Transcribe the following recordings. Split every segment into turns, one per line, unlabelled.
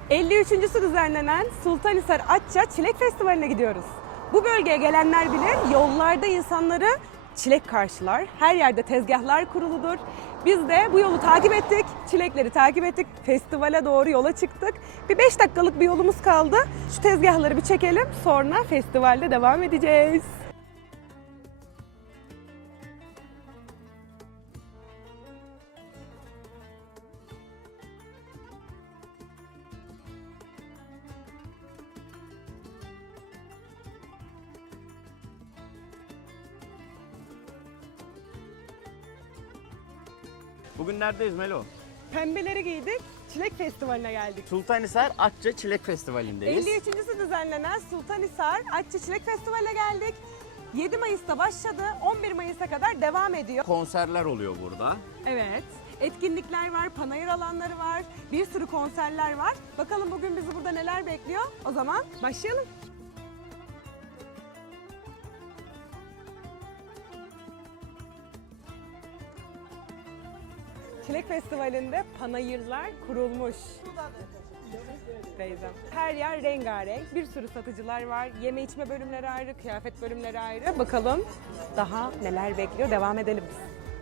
53.sü düzenlenen Sultanhisar Atça Çilek Festivali'ne gidiyoruz. Bu bölgeye gelenler bilir, yollarda insanları çilek karşılar. Her yerde tezgahlar kuruludur. Biz de bu yolu takip ettik, çilekleri takip ettik. Festivale doğru yola çıktık. Bir 5 dakikalık bir yolumuz kaldı. Şu tezgahları bir çekelim, sonra festivalde devam edeceğiz.
Bugün neredeyiz Melo?
Pembeleri giydik, Çilek Festivali'ne geldik.
Sultanhisar Atça Çilek Festivali'ndeyiz.
53.sü düzenlenen Sultanhisar Atça Çilek Festivali'ne geldik. 7 Mayıs'ta başladı, 11 Mayıs'a kadar devam ediyor.
Konserler oluyor burada.
Evet, etkinlikler var, panayır alanları var, bir sürü konserler var. Bakalım bugün bizi burada neler bekliyor? O zaman başlayalım. Çilek Festivali'nde panayırlar kurulmuş. Teyzem. Her yer rengarenk. Bir sürü satıcılar var. Yeme içme bölümleri ayrı, kıyafet bölümleri ayrı. Bakalım daha neler bekliyor. Devam edelim biz.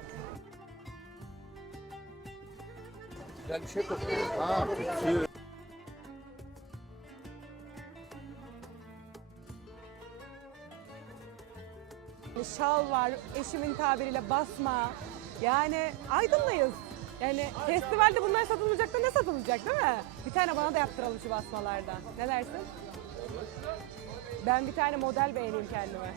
Ya bir şey kokuyor. Ha, tutuyor.
Şal var, eşimin tabiriyle basma. Yani Aydın'dayız. Yani festivalde bunlar satılmayacak da ne satılacak değil mi? Bir tane bana da yaptıralım şu basmalardan. Ne dersin? Ben bir tane model beğeneyim kendime.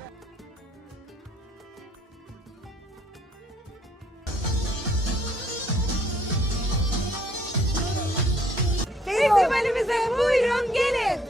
Festivalimize buyurun gelin.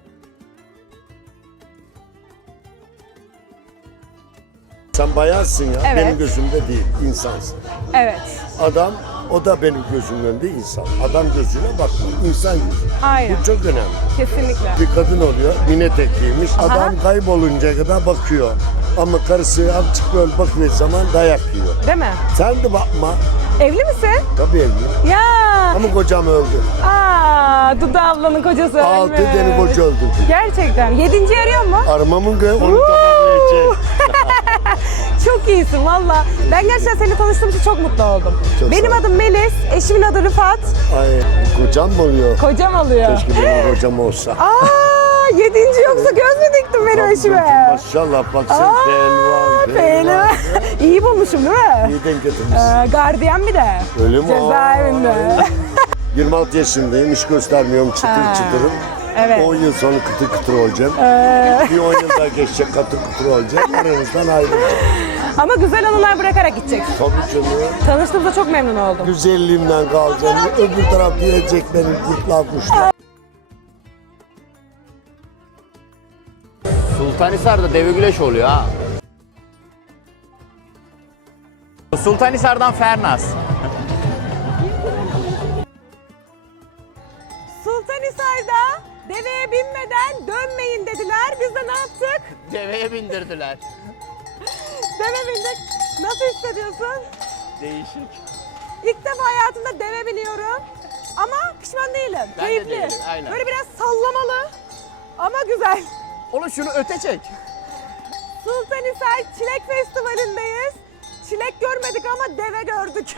Sen bayansın ya,
Evet.
benim gözümde değil, insansın.
Evet.
Adam, o da benim gözümün önünde insan. Adam gözüne bakma, insan gözü.
Aynen.
Bu çok önemli.
Kesinlikle.
Bir kadın oluyor, mini etekliymiş. Adam kayboluncaya kadar bakıyor. Ama karısı azıcık böyle bakıyor zaman dayak yiyor.
Değil mi?
Sen de bakma.
Evli misin?
Tabii evliyim.
Ya.
Ama kocam öldü.
Dudu ablanın kocası
6
ölmüş.
tane koca öldürdü.
Gerçekten. 7. arıyor mu?
Aramamın göğü onu tamamlayacak.
Çok iyisin valla. Ben gerçekten seninle tanıştığım için çok mutlu oldum.
Çok
Benim
sağ ol.
adım Melis, eşimin adı Rıfat.
Ay, kocam mı oluyor?
Kocam alıyor.
Keşke benim kocam olsa.
7. yoksa göz mü diktin benim eşime?
Maşallah bak sen pehlivan.
Pehlivan. İyi bulmuşum değil mi?
İyi denk getirmişsin.
Gardiyan bir de.
Öyle mi?
Cezaevinde.
26 yaşındayım, iş göstermiyorum, çıtır çıtırım.
Evet.
10 yıl sonra kıtır kıtır olacağım. Bir 10 yıl daha geçecek, katır kıtır olacağım. Aranızdan ayrılacağım.
Ama güzel anılar bırakarak gidecek.
Tabii canım.
Tanıştığımda çok memnun oldum.
Güzelliğimden kalacağım. Öbür taraf diyecek benim kurtlar kuşlar.
Sultanhisar'da deve güreşi oluyor ha. Sultanhisar'dan Fernaz.
Sultanhisar'da deveye binmeden dönmeyin dediler. Biz de ne yaptık?
Deveye bindirdiler.
Deve bindik. Nasıl hissediyorsun?
Değişik.
İlk defa hayatımda deve biniyorum. Ama pişman değilim.
Ben de
Keyifli.
değilim, aynen.
Böyle biraz sallamalı. Ama güzel.
Oğlum şunu öte çek.
Sultanhisar Çilek Festivali'ndeyiz. Çilek görmedik ama deve gördük.